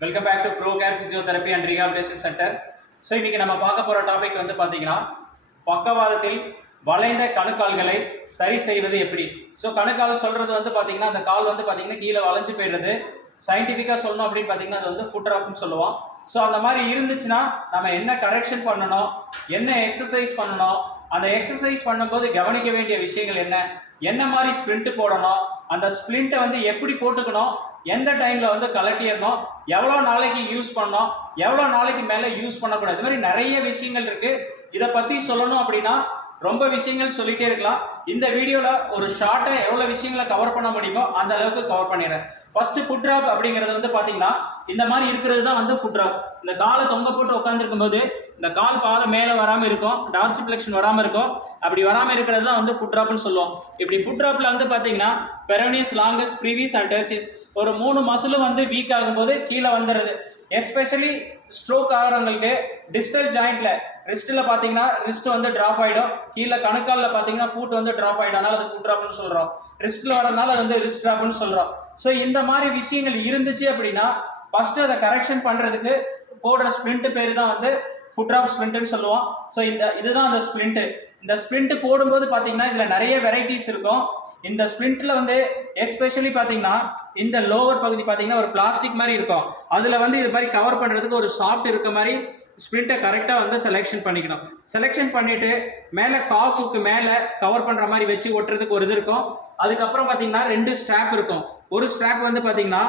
Welcome back to pro care physiotherapy and rehabilitation centre so இன்னைக்கு நம்ம பார்க்க போகிற டாபிக் வந்து பார்த்தீங்கன்னா பக்கவாதத்தில் வளைந்த கணுக்கால்களை சரி செய்வது எப்படி? ஸோ கணுக்கால் சொல்கிறது வந்து பார்த்தீங்கன்னா அந்த கால் வந்து பார்த்தீங்கன்னா கீழே வளைஞ்சு போயிடுறது சயின்டிஃபிக்காக சொல்லணும் அப்படின்னு பார்த்தீங்கன்னா அது வந்து ஃபுட் சொல்லுவோம். ஸோ அந்த மாதிரி இருந்துச்சுன்னா நம்ம என்ன கரெக்ஷன் பண்ணணும்? என்ன எக்ஸசைஸ் பண்ணணும்? அந்த எக்ஸசைஸ் பண்ணும்போது கவனிக்க வேண்டிய விஷயங்கள் என்ன? என்ன மாதிரி ஸ்ப்ரிண்ட் போடணும்? அந்த ஸ்ப்ளிண்ட்டை வந்து எப்படி போட்டுக்கணும்? எந்த டைமில் வந்து கலட்டிடணும் எவ்வளோ நாளைக்கு யூஸ் பண்ணோம் எவ்வளோ நாளைக்கு மேலே யூஸ் பண்ணக்கூடாது. இது மாதிரி நிறைய விஷயங்கள் இருக்குது இதை பற்றி சொல்லணும் அப்படின்னா ரொம்ப விஷயங்கள் சொல்லிகிட்டே இருக்கலாம். இந்த வீடியோவில் ஒரு ஷார்ட்டாக எவ்வளோ விஷயங்களை கவர் பண்ண முடியுமோ அந்த அளவுக்கு கவர் பண்ணிடுறேன். ஃபஸ்ட்டு ஃபுட் ட்ராப் அப்படிங்கிறது வந்து பார்த்தீங்கன்னா இந்த மாதிரி இருக்கிறது தான் வந்து ஃபுட் ட்ராப் இந்த காலை தொங்க போட்டு உட்காந்துருக்கும் போது இந்த கால் பாதம் மேலே வராமல் இருக்கும் டார்சிப்ளெக்ஷன் வராமல் இருக்கும். அப்படி வராமல் இருக்கிறது தான் வந்து ஃபுட் ட்ராப்னு சொல்லுவோம். இப்படி ஃபுட் ட்ராப்பில் வந்து பார்த்தீங்கன்னா peroneus longus brevis and tertius ஒரு மூணு மசிலும் வந்து வீக் ஆகும்போது கீழே வந்துடுது. எஸ்பெஷலி ஸ்ட்ரோக் ஆகிறவங்களுக்கு டிஸ்டல் ஜாயிண்ட்ல ரிஸ்ட்டில் பார்த்தீங்கன்னா ரிஸ்ட் வந்து ட்ராப் ஆகிடும் கீழே கணுக்காலில் பார்த்தீங்கன்னா ஃபுட் வந்து ட்ராப் ஆகிடும் அதனால் அது ஃபுட் ட்ராப்னு சொல்கிறோம் ரிஸ்ட்டில் வரதுனால அது வந்து ரிஸ்ட் ட்ராப்னு சொல்கிறோம் ஸோ இந்த மாதிரி விஷயங்கள் இருந்துச்சு அப்படின்னா ஃபஸ்ட்டு அதை கரெக்ஷன் பண்ணுறதுக்கு போடுற ஸ்ப்ரிண்ட் பேர் தான் வந்து ஃபுட் ட்ராப் ஸ்ப்ரிண்ட்னு சொல்லுவோம். ஸோ இந்த இதுதான் அந்த ஸ்ப்ரிண்ட்டு இந்த ஸ்ப்ரிண்ட் போடும்போது பார்த்தீங்கன்னா இதில் நிறைய வெரைட்டிஸ் இருக்கும். இந்த ஸ்ப்ரிண்ட்ல வந்து எஸ்பெஷலி பார்த்தீங்கன்னா இந்த லோவர் பகுதி பார்த்தீங்கன்னா ஒரு பிளாஸ்டிக் மாதிரி இருக்கும். அதில் வந்து இது மாதிரி கவர் பண்ணுறதுக்கு ஒரு சாஃப்ட் இருக்க மாதிரி ஸ்ப்ரிண்ட்டை கரெக்டாக வந்து செலெக்ஷன் பண்ணிக்கணும். செலெக்ஷன் பண்ணிவிட்டு மேலே காஃபுக்கு மேலே கவர் பண்ணுற மாதிரி வச்சு ஒட்டுறதுக்கு ஒரு இது இருக்கும். அதுக்கப்புறம் பார்த்தீங்கன்னா ரெண்டு ஸ்ட்ராப் இருக்கும். ஒரு ஸ்ட்ராப் வந்து பார்த்தீங்கன்னா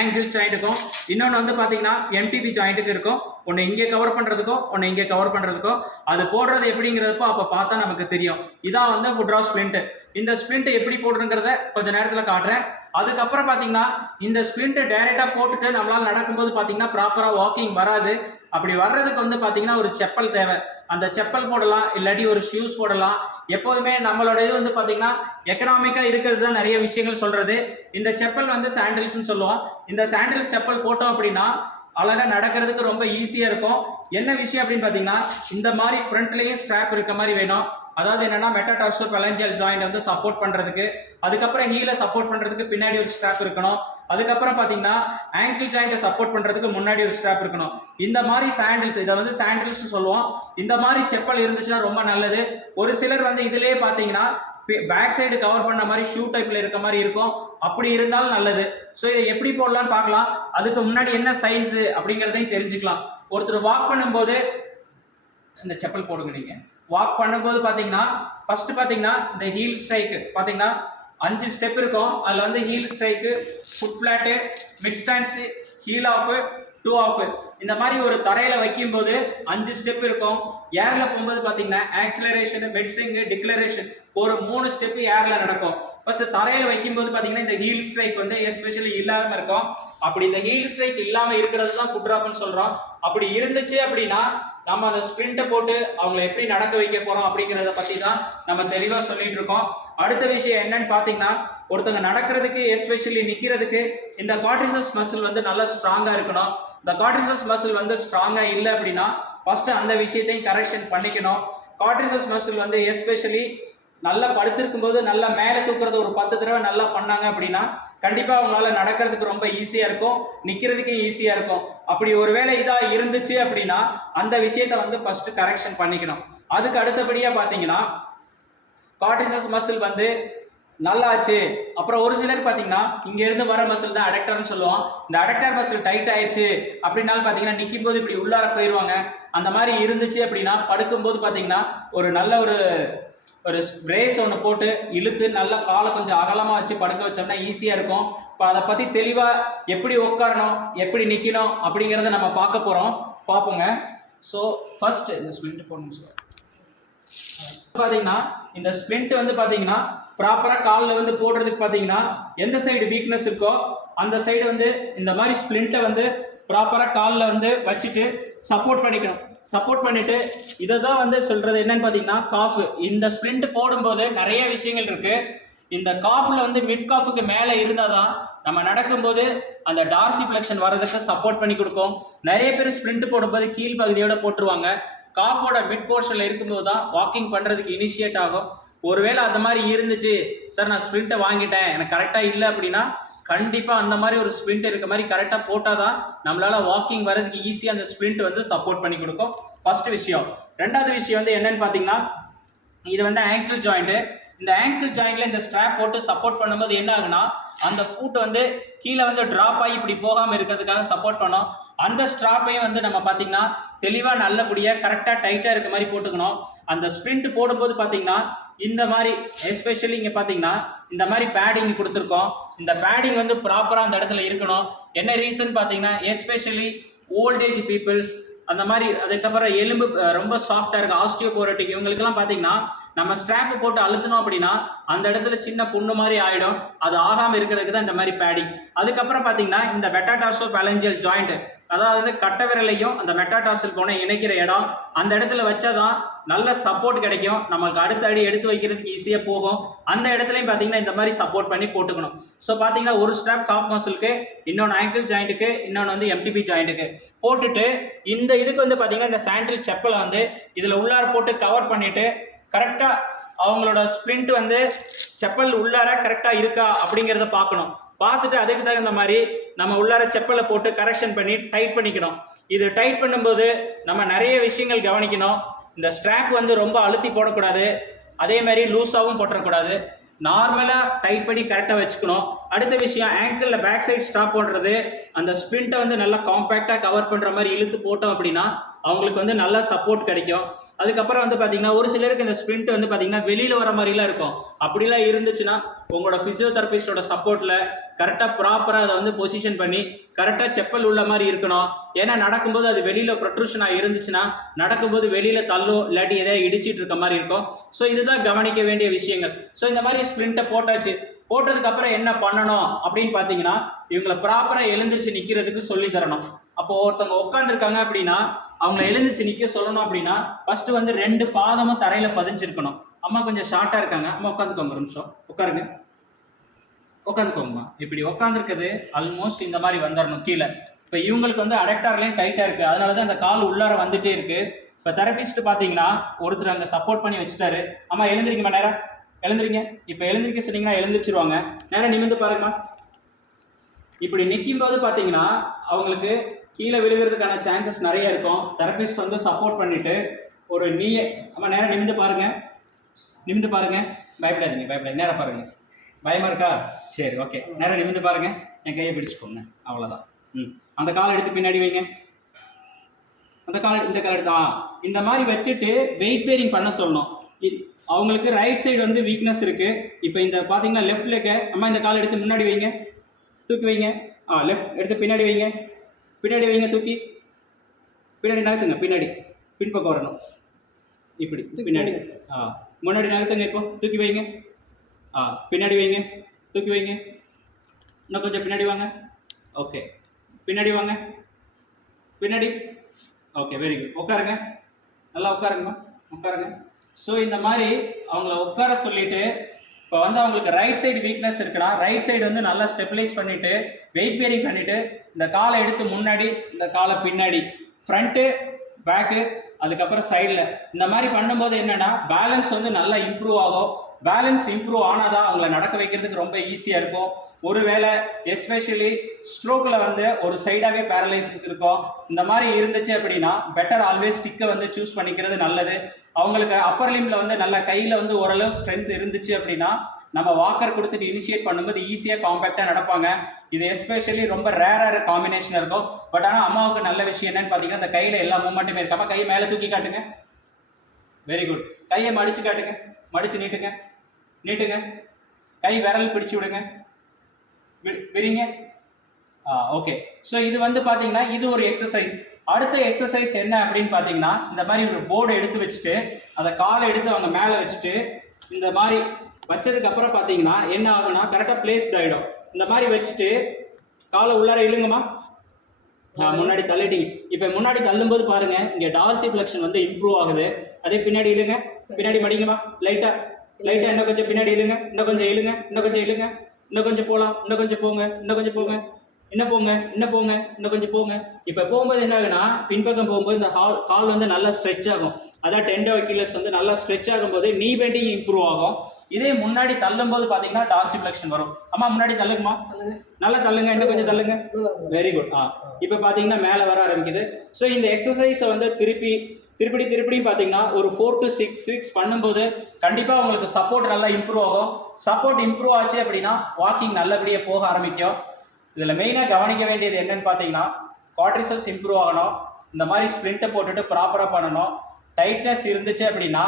ஆங்கிள் ஜாயிண்ட்டுக்கும் இன்னொன்று வந்து பார்த்தீங்கன்னா எம்டிபி ஜாயிண்ட்டுக்கு இருக்கும். ஒன்று இங்கே கவர் பண்ணுறதுக்கோ ஒன்று இங்கே கவர் பண்ணுறதுக்கோ அது போடுறது எப்படிங்கிறதுப்போ அப்போ பார்த்தா நமக்கு தெரியும். இதான் வந்து ஃபுட்ரா ஸ்ப்ளிண்ட்டு இந்த ஸ்ப்ளிண்ட்டு எப்படி போடுறங்கிறத கொஞ்ச நேரத்தில் காட்டுறேன். அதுக்கப்புறம் பார்த்தீங்கன்னா இந்த ஸ்ப்ளிண்ட்டை டைரெக்டாக போட்டுட்டு நம்மளால் நடக்கும்போது பார்த்தீங்கன்னா ப்ராப்பராக வாக்கிங் வராது. அப்படி வர்றதுக்கு வந்து பார்த்தீங்கன்னா ஒரு செப்பல் தேவை. அந்த செப்பல் போடலாம் இல்லாட்டி ஒரு ஷூஸ் போடலாம். எப்போதுமே நம்மளோட இது வந்து பார்த்தீங்கன்னா எக்கனாமிக்காக இருக்கிறது தான் நிறைய விஷயங்கள் சொல்கிறது இந்த செப்பல் வந்து சாண்டில்ஸ்னு சொல்லுவோம். இந்த சாண்டில்ஸ் செப்பல் போட்டோம் அப்படின்னா அழகாக நடக்கிறதுக்கு ரொம்ப ஈஸியாக இருக்கும். என்ன விஷயம் அப்படின்னு பார்த்தீங்கன்னா இந்த மாதிரி ஃப்ரண்ட்லேயும் ஸ்ட்ராப் இருக்க மாதிரி வேணும். அதாவது என்னன்னா மெட்டாடார்சோ பெலஞ்சியல் ஜாயிண்ட் வந்து சப்போர்ட் பண்ணுறதுக்கு அதுக்கப்புறம் ஹீலை சப்போர்ட் பண்ணுறதுக்கு பின்னாடி ஒரு ஸ்ட்ராப் இருக்கணும். அதுக்கப்புறம் பார்த்தீங்கன்னா ஆங்கிள் ஜாயிண்ட்டை சப்போர்ட் பண்ணுறதுக்கு முன்னாடி ஒரு ஸ்ட்ராப் இருக்கணும். இந்த மாதிரி சாண்டில்ஸ் இதை வந்து சாண்டில்ஸ் சொல்லுவோம். இந்த மாதிரி செப்பல் இருந்துச்சுன்னா ரொம்ப நல்லது. ஒரு சிலர் வந்து இதிலே பார்த்தீங்கன்னா பேக் சைடு கவர் பண்ண மாதிரி ஷூ டைப்பில் இருக்க மாதிரி இருக்கும். அப்படி இருந்தாலும் நல்லது. ஸோ இதை எப்படி போடலாம்னு பார்க்கலாம். அதுக்கு முன்னாடி என்ன சயின்ஸு அப்படிங்கிறதையும் தெரிஞ்சுக்கலாம். ஒருத்தர் வாக் பண்ணும்போது இந்த செப்பல் போடுங்க நீங்கள் வாக் பண்ணும்போது பார்த்தீங்கன்னா ஃபஸ்ட்டு பார்த்தீங்கன்னா இந்த ஹீல் ஸ்ட்ரைக்கு பார்த்தீங்கன்னா அஞ்சு ஸ்டெப் இருக்கும். அதில் வந்து heel strike foot flat mid stance heel off toe off இந்த மாதிரி ஒரு தரையில் வைக்கும்போது அஞ்சு ஸ்டெப் இருக்கும். ஏரில் போகும்போது பார்த்தீங்கன்னா ஆக்சிலரேஷன் மெட்ஸிங்கு டிக்ளரேஷன் ஒரு மூணு ஸ்டெப்பு ஏரில் நடக்கும். ஃபர்ஸ்ட் தரையில் வைக்கும்போது பார்த்தீங்கன்னா இந்த ஹீல் ஸ்ட்ரைக் வந்து எஸ்பெஷலி இல்லாமல் இருக்கும். அப்படி இந்த ஹீல் ஸ்ட்ரைக் இல்லாமல் இருக்கிறது தான் ஃபுட் ட்ராப்னு சொல்கிறோம் அப்படி இருந்துச்சு அப்படின்னா நம்ம அந்த ஸ்ப்ரிண்ட்டை போட்டு அவங்கள எப்படி நடக்க வைக்க போகிறோம் அப்படிங்கிறத பற்றி தான் நம்ம தெளிவாக சொல்லிட்டு இருக்கோம். அடுத்த விஷயம் என்னன்னு பார்த்தீங்கன்னா ஒருத்தங்க நடக்கிறதுக்கு எஸ்பெஷலி நிற்கிறதுக்கு இந்த காட்ரிசஸ் மசில் வந்து நல்லா ஸ்ட்ராங்காக இருக்கணும். இந்த காட்ரிசஸ் மசில் வந்து ஸ்ட்ராங்காக இல்லை அப்படின்னா ஃபஸ்ட்டு அந்த விஷயத்தையும் கரெக்ஷன் பண்ணிக்கணும். காட்ரிசஸ் மசில் வந்து எஸ்பெஷலி நல்லா படுத்திருக்கும் போது நல்லா மேலே தூக்குறது ஒரு பத்து தடவை நல்லா பண்ணாங்க அப்படின்னா கண்டிப்பாக அவங்களால நடக்கிறதுக்கு ரொம்ப ஈஸியாக இருக்கும் நிற்கிறதுக்கு ஈஸியாக இருக்கும். அப்படி ஒருவேளை இதாக இருந்துச்சு அப்படின்னா அந்த விஷயத்தை வந்து ஃபஸ்ட்டு கரெக்ஷன் பண்ணிக்கணும். அதுக்கு அடுத்தபடியாக பார்த்தீங்கன்னா கார்டிசஸ் மசில் வந்து நல்லாச்சு அப்புறம் ஒரு சிலர் பார்த்தீங்கன்னா இங்கேருந்து வர மசில் தான் அடக்டர்னு சொல்லுவோம் இந்த அடக்டர் மசில் டைட் ஆயிடுச்சு அப்படின்னாலும் பார்த்தீங்கன்னா நிற்கும் போது இப்படி உள்ளார போயிடுவாங்க அந்த மாதிரி இருந்துச்சு அப்படின்னா படுக்கும்போது பார்த்தீங்கன்னா ஒரு நல்ல ஒரு ஒரு பிரேஸ் ஒன்று போட்டு இழுத்து நல்லா காலை கொஞ்சம் அகலமாக வச்சு படுக்க வச்சோம்னா ஈஸியாக இருக்கும். இப்போ அதை பற்றி தெளிவாக எப்படி உட்காரணும் எப்படி நிற்கணும் அப்படிங்கிறத நம்ம பார்க்க போகிறோம் பார்ப்போங்க. ஸோ ஃபர்ஸ்ட் இந்த ஸ்ப்ளிண்ட் போடணும் சார் பார்த்தீங்கன்னா இந்த ஸ்ப்ளிண்ட் வந்து பார்த்தீங்கன்னா ப்ராப்பராக காலில் வந்து போடுறதுக்கு பார்த்தீங்கன்னா எந்த சைடு வீக்னஸ் இருக்கோ அந்த சைடு வந்து இந்த மாதிரி ஸ்ப்ளிண்ட்டை வந்து ப்ராப்பராக காலில் வந்து வச்சுட்டு சப்போர்ட் பண்ணிக்கணும். சப்போர்ட் பண்ணிட்டு இதை தான் வந்து சொல்கிறது என்னன்னு பார்த்தீங்கன்னா காஃபு இந்த ஸ்ப்ரிண்ட் போடும்போது நிறைய விஷயங்கள் இருக்குது இந்த காஃபில் வந்து மிட் காஃபுக்கு மேலே இருந்தால் தான் நம்ம நடக்கும்போது அந்த டார்சி ஃப்ளெக்ஷன் வர்றதுக்கு சப்போர்ட் பண்ணி கொடுக்கும் நிறைய பேர் ஸ்ப்ரிண்ட் போடும்போது கீழ் பகுதியோட போட்டுருவாங்க. காஃபோட மிட் போர்ஷனில் இருக்கும்போது தான் வாக்கிங் பண்ணுறதுக்கு இனிஷியேட் ஆகும். ஒருவேளை அந்த மாதிரி இருந்துச்சு சார் நான் ஸ்ப்ரிண்ட்டை வாங்கிட்டேன். எனக்கு கரெக்டாக இல்லை அப்படின்னா கண்டிப்பாக அந்த மாதிரி ஒரு ஸ்ப்ரிண்ட் இருக்க மாதிரி கரெக்டாக போட்டால் தான் நம்மளால் வாக்கிங் வர்றதுக்கு ஈஸியாக அந்த ஸ்ப்ரிண்ட் வந்து சப்போர்ட் பண்ணி கொடுக்கும். ஃபர்ஸ்ட் விஷயம். ரெண்டாவது விஷயம் வந்து என்னன்னு பார்த்தீங்கன்னா இது வந்து ஆங்கிள் ஜாயிண்ட்டு இந்த ஆங்கிள் ஜாயிண்ட்ல இந்த ஸ்ட்ராப் போட்டு சப்போர்ட் பண்ணும்போது என்ன ஆகுனா அந்த ஃபுட் வந்து கீழே வந்து ட்ராப் ஆகி இப்படி போகாமல் இருக்கிறதுக்காக சப்போர்ட் பண்ணோம். அந்த ஸ்ட்ராப்பையும் வந்து நம்ம பார்த்தீங்கன்னா தெளிவாக நல்லபடியாக கரெக்டாக டைட்டாக இருக்க மாதிரி போட்டுக்கணும். அந்த ஸ்ப்ரிண்ட் போடும்போது பார்த்தீங்கன்னா இந்த மாதிரி எஸ்பெஷலி இங்கே பார்த்தீங்கன்னா இந்த மாதிரி பேடிங் கொடுத்துருக்கோம். இந்த பேடிங் வந்து ப்ராப்பராக அந்த இடத்துல இருக்கணும். என்ன ரீசன் பார்த்தீங்கன்னா எஸ்பெஷலி ஓல்டேஜ் பீப்புள்ஸ் அந்த மாதிரி அதுக்கப்புறம் எலும்பு ரொம்ப சாஃப்டாக இருக்குது ஆஸ்டியோபோரட்டிக் இவங்களுக்கெல்லாம் பார்த்தீங்கன்னா நம்ம ஸ்ட்ராப் போட்டு அழுத்தினோம் அப்படின்னா அந்த இடத்துல சின்ன புண்ணு மாதிரி ஆகிடும் அது ஆகாமல் இருக்கிறதுக்கு தான் இந்த மாதிரி பேடிங் அதுக்கப்புறம் பார்த்தீங்கன்னா இந்த மெட்டாடார்சோ ஃபேலஞ்சியல் ஜாயிண்ட் அதாவது கட்ட விரலையும் அந்த மெட்டாடார்சல் போன இணைக்கிற இடம் அந்த இடத்துல வச்சாதான் நல்ல சப்போர்ட் கிடைக்கும். நமக்கு அடுத்த அடி எடுத்து வைக்கிறதுக்கு ஈஸியாக போகும். அந்த இடத்துலையும் பார்த்தீங்கன்னா இந்த மாதிரி சப்போர்ட் பண்ணி போட்டுக்கணும். ஸோ பார்த்தீங்கன்னா ஒரு ஸ்ட்ராப் காப் மசிலுக்கு இன்னொன்று ஆங்கிள் ஜாயிண்ட்டுக்கு இன்னொன்று வந்து எம்டிபி ஜாயிண்ட்டுக்கு போட்டுட்டு இந்த இதுக்கு வந்து பார்த்தீங்கன்னா இந்த சாண்டில் செப்பலை வந்து இதில் உள்ளார போட்டு கவர் பண்ணிவிட்டு கரெக்டாக அவங்களோட ஸ்ப்ரிண்ட் வந்து செப்பல் உள்ளார கரெக்டாக இருக்கா அப்படிங்கிறத பார்க்கணும். பார்த்துட்டு அதுக்கு தகுந்த மாதிரி நம்ம உள்ளார செப்பலை போட்டு கரெக்ஷன் பண்ணி டைட் பண்ணிக்கணும். இது டைட் பண்ணும்போது நம்ம நிறைய விஷயங்கள் கவனிக்கணும். இந்த ஸ்ட்ராப் வந்து ரொம்ப அழுத்தி போடக்கூடாது. அதே மாதிரி லூஸாகவும் போட்டுறக்கூடாது. நார்மலாக டைட் பண்ணி கரெக்டாக வச்சுக்கணும். அடுத்த விஷயம் ஆங்கிளில் பேக் சைட் ஸ்டாப் போடுறது. அந்த ஸ்ப்ரிண்ட்டை வந்து நல்லா காம்பேக்டாக கவர் பண்ணுற மாதிரி இழுத்து போட்டோம் அப்படின்னா அவங்களுக்கு வந்து நல்ல சப்போர்ட் கிடைக்கும். அதுக்கப்புறம் வந்து பார்த்தீங்கன்னா ஒரு சிலருக்கு இந்த ஸ்ப்ரிண்ட் வந்து பார்த்தீங்கன்னா வெளியில் வர மாதிரிலாம் இருக்கும். அப்படிலாம் இருந்துச்சுன்னா உங்களோட ஃபிசியோதெரபிஸ்டோட சப்போர்ட்டில் கரெக்டாக ப்ராப்பராக அதை வந்து பொசிஷன் பண்ணி கரெக்டாக செப்பல் உள்ள மாதிரி இருக்கணும். ஏன்னா நடக்கும்போது அது வெளியில் ப்ரொட்ரூஷனாக இருந்துச்சுன்னா நடக்கும்போது வெளியில் தள்ளும் இல்லாட்டி எதையா இடிச்சிட்டு இருக்க மாதிரி இருக்கும். ஸோ இதுதான் கவனிக்க வேண்டிய விஷயங்கள். ஸோ இந்த மாதிரி ஸ்ப்ரிண்ட்டை போட்டாச்சு. போட்டதுக்கு அப்புறம் என்ன பண்ணணும் அப்படின்னு பார்த்தீங்கன்னா இவங்களை ப்ராப்பராக எழுந்திரிச்சு நிற்கிறதுக்கு சொல்லி தரணும். அப்போ ஒருத்தவங்க உட்காந்துருக்காங்க அப்படின்னா அவங்க எழுந்திரிச்சு நிற்க சொல்லணும் அப்படின்னா ஃபர்ஸ்ட் வந்து ரெண்டு பாதமும் தரையில பதிஞ்சிருக்கணும். அம்மா கொஞ்சம் ஷார்ட்டாக இருக்காங்க. அம்மா உட்காந்துக்கோங்க ஒரு நிமிஷம். உட்காருங்க. உட்காந்துக்கோங்கம்மா. இப்படி உட்காந்துருக்குது ஆல்மோஸ்ட் இந்த மாதிரி வந்துடணும் கீழே. இப்போ இவங்களுக்கு வந்து அடக்டார்லேயும் டைட்டாக இருக்குது அதனால தான் அந்த கால் உள்ளார வந்துட்டே இருக்குது இப்போ தெரபிஸ்ட் பார்த்தீங்கன்னா ஒருத்தர் அங்கே சப்போர்ட் பண்ணி வச்சுட்டாரு. அம்மா எழுந்திரிங்கம்மா நேரம் எழுந்திரிங்க. இப்போ எழுந்திரிக்க சொன்னீங்கன்னா எழுந்திரிச்சிருவாங்க. நேரம் நிமிந்து பாருங்கம்மா. இப்படி நிற்கும் போது பார்த்தீங்கன்னா அவங்களுக்கு கீழே விழுகிறதுக்கான சான்சஸ் நிறைய இருக்கும். தெரபிஸ்ட் வந்து சப்போர்ட் பண்ணிட்டு ஒரு நீயே ஆமாம் நேரம் நிமிந்து பாருங்க. நிமிந்து பாருங்க. பயப்படாதீங்க பயப்படாதீங்க. நேரம் பாருங்க. பயமா இருக்கா? சரி ஓகே நேரம் நிமிந்து பாருங்க. என் கையை பிடிச்சுக்கோங்க. அவ்வளோதான் ம். அந்த கால் எடுத்து பின்னாடி வைங்க. அந்த கால் இந்த கால் எடுத்து இந்த மாதிரி வச்சுட்டு வெயிட் பேரிங் பண்ண சொல்லணும். இ- அவங்களுக்கு ரைட் சைடு வந்து வீக்னஸ் இருக்கு. இப்போ இந்த பார்த்தீங்கன்னா லெஃப்ட் லெக்க அம்மா இந்த கால் எடுத்து முன்னாடி வைங்க. தூக்கி வைங்க. ஆ லெஃப்ட் எடுத்து பின்னாடி வைங்க. பின்னாடி வைங்க தூக்கி. பின்னாடி நகர்த்துங்க பின்னாடி. பின்பக்கம் வரணும். இப்படி பின்னாடி. ஆ முன்னாடி நகர்த்துங்க இப்போ. தூக்கி வைங்க. ஆ பின்னாடி வைங்க. தூக்கி வைங்க. இன்னும் கொஞ்சம் பின்னாடி வாங்க. ஓகே. பின்னாடி வாங்க. பின்னாடி. ஓகே வெரி குட் உட்காருங்க. நல்லா உட்காருங்கம்மா. உட்காருங்க. ஸோ இந்த மாதிரி அவங்கள உட்கார சொல்லிட்டு இப்போ வந்து அவங்களுக்கு ரைட் சைடு வீக்னஸ் இருக்குன்னா ரைட் சைடு வந்து நல்லா ஸ்டெபிலைஸ் பண்ணிவிட்டு வெயிட் பேரிங் பண்ணிவிட்டு இந்த காலை எடுத்து முன்னாடி இந்த காலை பின்னாடி ஃப்ரண்ட்டு பேக்கு அதுக்கப்புறம் சைடில் இந்த மாதிரி பண்ணும்போது என்னென்னா பேலன்ஸ் வந்து நல்லா இம்ப்ரூவ் ஆகும். பேலன்ஸ் இம்ப்ரூவ் ஆனாதான் அவங்கள நடக்க வைக்கிறதுக்கு ரொம்ப ஈஸியாக இருக்கும். ஒருவேளை எஸ்பெஷலி ஸ்ட்ரோக்கில் வந்து ஒரு சைடாகவே பேரலைசிஸ் இருக்கும். இந்த மாதிரி இருந்துச்சு அப்படின்னா பெட்டர் ஆல்வேஸ் ஸ்டிக்கை வந்து சூஸ் பண்ணிக்கிறது நல்லது. அவங்களுக்கு அப்பர் லிம்ல வந்து நல்ல கையில் வந்து ஓரளவு ஸ்ட்ரென்த் இருந்துச்சு அப்படின்னா நம்ம வாக்கர் கொடுத்துட்டு இனிஷியேட் பண்ணும்போது ஈஸியாக காம்பேக்டாக நடப்பாங்க. இது எஸ்பெஷலி ரொம்ப ரேராக காம்பினேஷன் இருக்கும். பட் ஆனால் அம்மாவுக்கு நல்ல விஷயம் என்னன்னு பார்த்தீங்கன்னா இந்த கையில் எல்லா மூமெண்ட்டுமே இருக்காம கையை மேலே தூக்கி காட்டுங்க. வெரி குட் கையை மடிச்சு காட்டுங்க. மடிச்சு நீட்டுங்க. நீட்டுங்க. கை விரல் பிடிச்சு விடுங்க. விரிங்க. ஆ ஓகே ஸோ இது வந்து பார்த்தீங்கன்னா இது ஒரு எக்ஸசைஸ் அடுத்த எக்ஸசைஸ் என்ன அப்படின்னு பார்த்தீங்கன்னா இந்த மாதிரி ஒரு போர்டு எடுத்து வச்சுட்டு அதை காலை எடுத்து அவங்க மேலே வச்சுட்டு இந்த மாதிரி வச்சதுக்கப்புறம் பார்த்தீங்கன்னா என்ன ஆகும்னா கரெக்டாக பிளேஸ்ட் ஆகிடும் இந்த மாதிரி வச்சுட்டு காலை உள்ளார இழுங்கம்மா. முன்னாடி தள்ளிட்டீங்க. இப்போ முன்னாடி தள்ளும்போது பாருங்கள் இங்கே டார்சி ஃபிளெக்ஷன் வந்து இம்ப்ரூவ் ஆகுது. அதே பின்னாடி இழுங்க. பின்னாடி மடிங்கம்மா. லைட்டாக லைட்டா இன்னும் கொஞ்சம் பின்னாடி இழுங்க இன்னும் கொஞ்சம் இழுங்க இன்னும் கொஞ்சம் இழுங்க. இன்னும் கொஞ்சம் போகலாம் இன்னும் கொஞ்சம் போங்க இன்னும் கொஞ்சம் போங்க இன்னும் போங்க இன்னும் போங்க இன்னும் கொஞ்சம் போங்க. இப்போ போகும்போது என்ன ஆகுனா பின்பக்கம் போகும்போது இந்த ஹால் கால் வந்து நல்லா ஸ்ட்ரெச் ஆகும். அதான் டெண்டோ அக்கிலஸ் வந்து நல்லா ஸ்ட்ரெச் ஆகும்போது நீ பெண்டிங் இம்ப்ரூவ் ஆகும். இதே முன்னாடி தள்ளும்போது பார்த்தீங்கன்னா டார்சிப்ளெக்ஷன் வரும். அம்மா முன்னாடி தள்ளுங்கம்மா. நல்லா தள்ளுங்க இன்னும் கொஞ்சம் தள்ளுங்க. வெரி குட் ஆ. இப்போ பார்த்தீங்கன்னா மேலே வர ஆரம்பிக்குது. ஸோ இந்த எக்ஸசைஸை வந்து திருப்பி திருப்படி திருப்படியும் பார்த்தீங்கன்னா ஒரு ஃபோர் டு சிக்ஸ் சிக்ஸ் பண்ணும்போது கண்டிப்பாக உங்களுக்கு சப்போர்ட் நல்லா இம்ப்ரூவ் ஆகும். சப்போர்ட் இம்ப்ரூவ் ஆச்சு அப்படின்னா வாக்கிங் நல்லபடியாக போக ஆரம்பிக்கும். இதில் மெயினாக கவனிக்க வேண்டியது என்னன்னு பார்த்தீங்கன்னா குவாட்ரிசப்ஸ் இம்ப்ரூவ் ஆகணும். இந்த மாதிரி ஸ்ப்ரிண்ட்டை போட்டுட்டு ப்ராப்பராக பண்ணணும். டைட்னஸ் இருந்துச்சு அப்படின்னா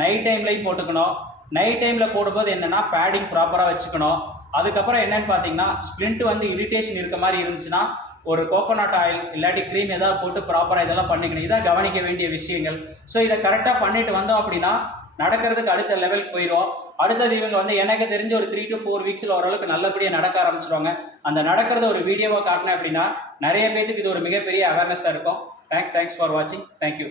நைட் டைம்லையும் போட்டுக்கணும். நைட் டைமில் போடும்போது என்னென்னா பேடிங் ப்ராப்பராக வச்சுக்கணும். அதுக்கப்புறம் என்னென்னு பார்த்தீங்கன்னா ஸ்ப்ரிண்ட் வந்து இரிட்டேஷன் இருக்க மாதிரி இருந்துச்சுன்னா ஒரு கோகோனட் ஆயில் இல்லாட்டி க்ரீம் ஏதாவது போட்டு ப்ராப்பராக இதெல்லாம் பண்ணிக்கணும். இதான் கவனிக்க வேண்டிய விஷயங்கள். ஸோ இதை கரெக்டாக பண்ணிட்டு வந்தோம் அப்படின்னா நடக்கிறதுக்கு அடுத்த லெவலுக்கு போயிடும் அடுத்தது இவங்க வந்து எனக்கு தெரிஞ்ச ஒரு த்ரீ டு ஃபோர் வீக்ஸில் ஓரளவுக்கு நல்லபடியாக நடக்க ஆரம்பிச்சிருவாங்க. அந்த நடக்கிறத ஒரு வீடியோவாக காட்டினேன் அப்படின்னா நிறைய பேத்துக்கு இது ஒரு மிகப்பெரிய அவேர்னஸாக இருக்கும். தேங்க்ஸ் தேங்க்ஸ் ஃபார் வாட்சிங் தேங்க்யூ